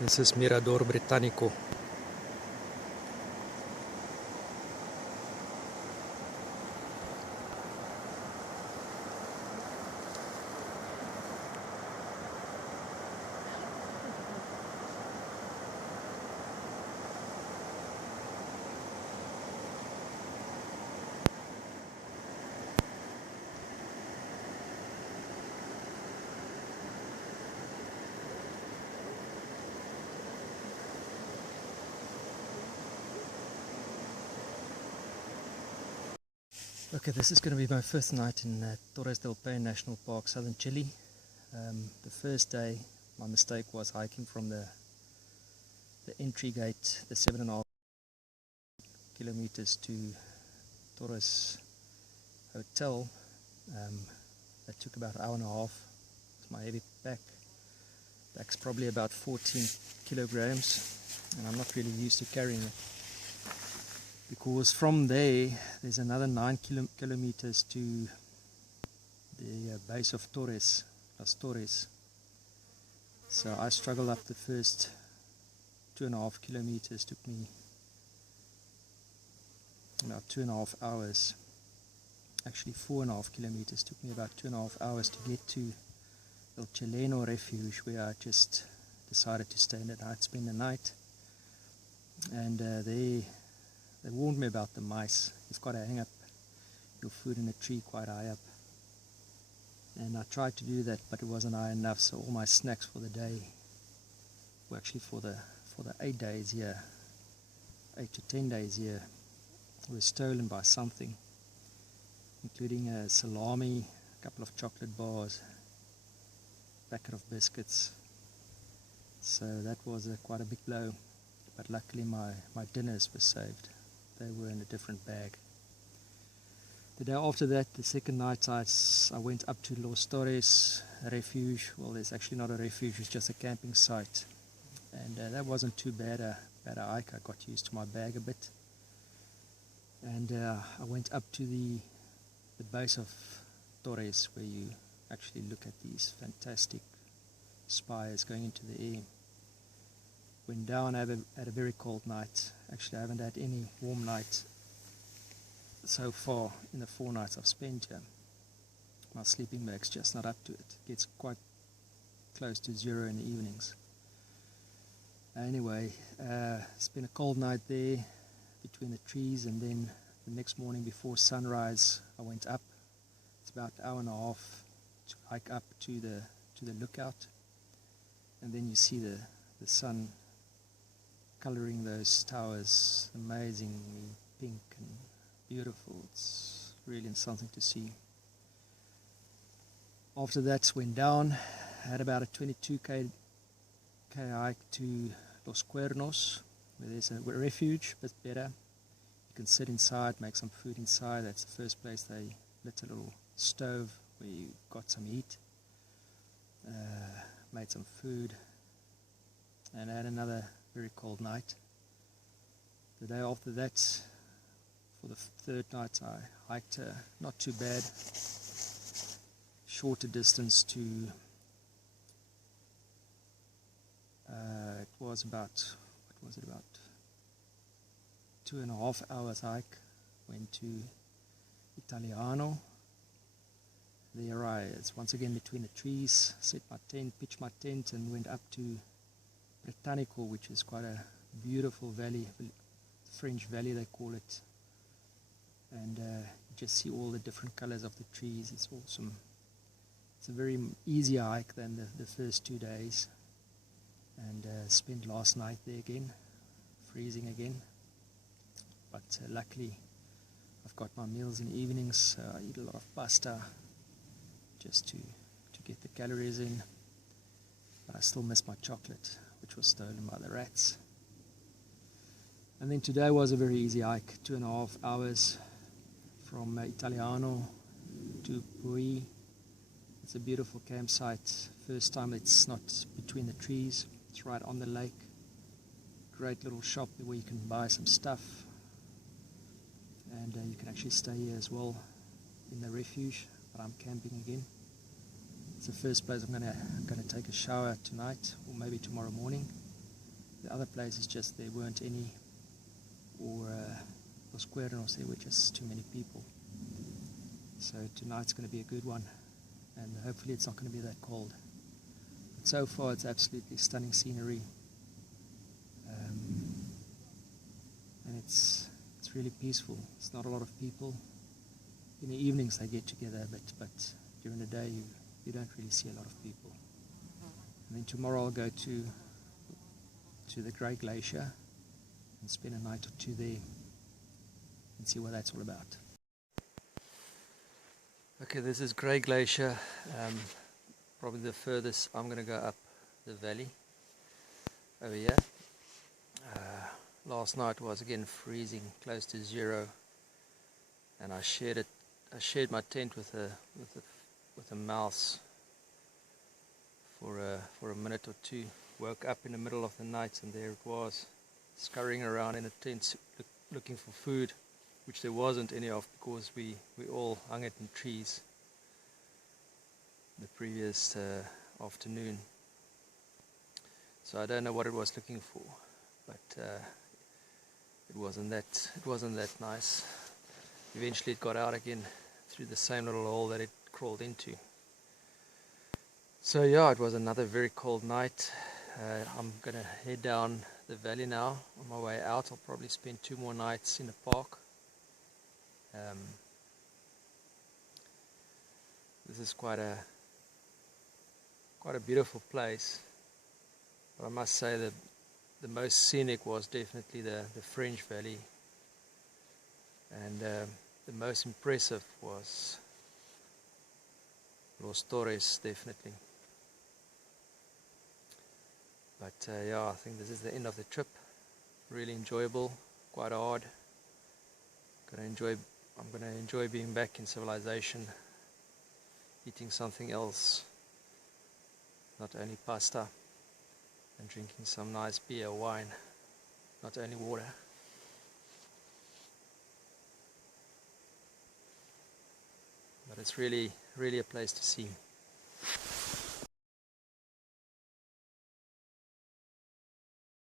This is Mirador Britannico. Okay, this is going to be my first night in Torres del Paine National Park, southern Chile. The first day, my mistake was hiking from the entry gate, the 7.5 kilometers to Torres Hotel. That took about an hour and a half with my heavy back's probably about 14 kilograms, and I'm not really used to carrying it, because from there's another 9 kilometers to the base of Torres, Las Torres. So I struggled up the first 2.5 kilometers. Took me about 2.5 hours. Actually 4.5 kilometers took me about 2.5 hours to get to El Chileno refuge, where I just decided to stay the night, spend the night. And they warned me about the mice. You've got to hang up your food in a tree quite high up. And I tried to do that, but it wasn't high enough, so all my snacks for the day, well, actually for the 8 days here, 8 to 10 days here, were stolen by something, including a salami, a couple of chocolate bars, a packet of biscuits. So that was quite a big blow, but luckily my dinners were saved. They were in a different bag. The day after that, the second night, I went up to Las Torres refuge. Well, there's actually not a refuge, it's just a camping site. And that wasn't too bad a hike. I got used to my bag a bit. And I went up to the base of Torres, where you actually look at these fantastic spires going into the air. Went down, had a very cold night. Actually, I haven't had any warm night so far in the 4 nights I've spent here. My sleeping bag's just not up to it. It gets quite close to 0 in the evenings. Anyway, spent a cold night there between the trees, and then the next morning before sunrise I went up. It's about an hour and a half to hike up to the lookout, and then you see the sun coloring those towers amazingly pink and beautiful. It's really something to see. After that, went down, had about a 22k hike to Los Cuernos, where there's a refuge, a bit better. You can sit inside, make some food inside. That's the first place. They lit a little stove where you got some heat, made some food, and had another very cold night. The day after that, for the third night, I hiked not too bad, shorter distance to, it was about 2.5 hours hike. Went to Italiano. There it's once again between the trees, set my tent, pitched my tent, and went up to Britannico, which is quite a beautiful valley, French valley they call it. And you just see all the different colors of the trees. It's awesome. It's a very easier hike than the first 2 days. And spent last night there again, freezing again. But luckily I've got my meals in the evenings. I eat a lot of pasta just to get the calories in. But I still miss my chocolate, which was stolen by the rats. And then today was a very easy hike, 2.5 hours from Italiano to Paine. It's a beautiful campsite. First time it's not between the trees, it's right on the lake. Great little shop where you can buy some stuff, and you can actually stay here as well in the refuge, but I'm camping again. It's the first place I'm gonna take a shower tonight, or maybe tomorrow morning. The other places just there weren't any, or Los Cuernos, there were just too many people. So tonight's going to be a good one, and hopefully it's not going to be that cold. But so far it's absolutely stunning scenery, and it's really peaceful. It's not a lot of people. In the evenings they get together, but during the day you don't really see a lot of people. And then tomorrow I'll go to the Grey Glacier and spend a night or two there and see what that's all about. Okay, this is Grey Glacier, probably the furthest. I'm going to go up the valley over here. Last night was again freezing, close to zero, and I shared my tent with a mouse for a minute or two. Woke up in the middle of the night, and there it was, scurrying around in a tent looking for food, which there wasn't any of because we all hung it in trees the previous afternoon. So I don't know what it was looking for, but it wasn't that nice. Eventually it got out again through the same little hole that it crawled into. So yeah, it was another very cold night. I'm gonna head down the valley now. On my way out I'll probably spend 2 more nights in the park. This is quite a beautiful place, but I must say that the most scenic was definitely the French Valley, and the most impressive was Los Torres, definitely. But yeah, I think this is the end of the trip. Really enjoyable, quite hard. I'm gonna enjoy being back in civilization, eating something else, not only pasta, and drinking some nice beer, wine, not only water. But it's really a place to see.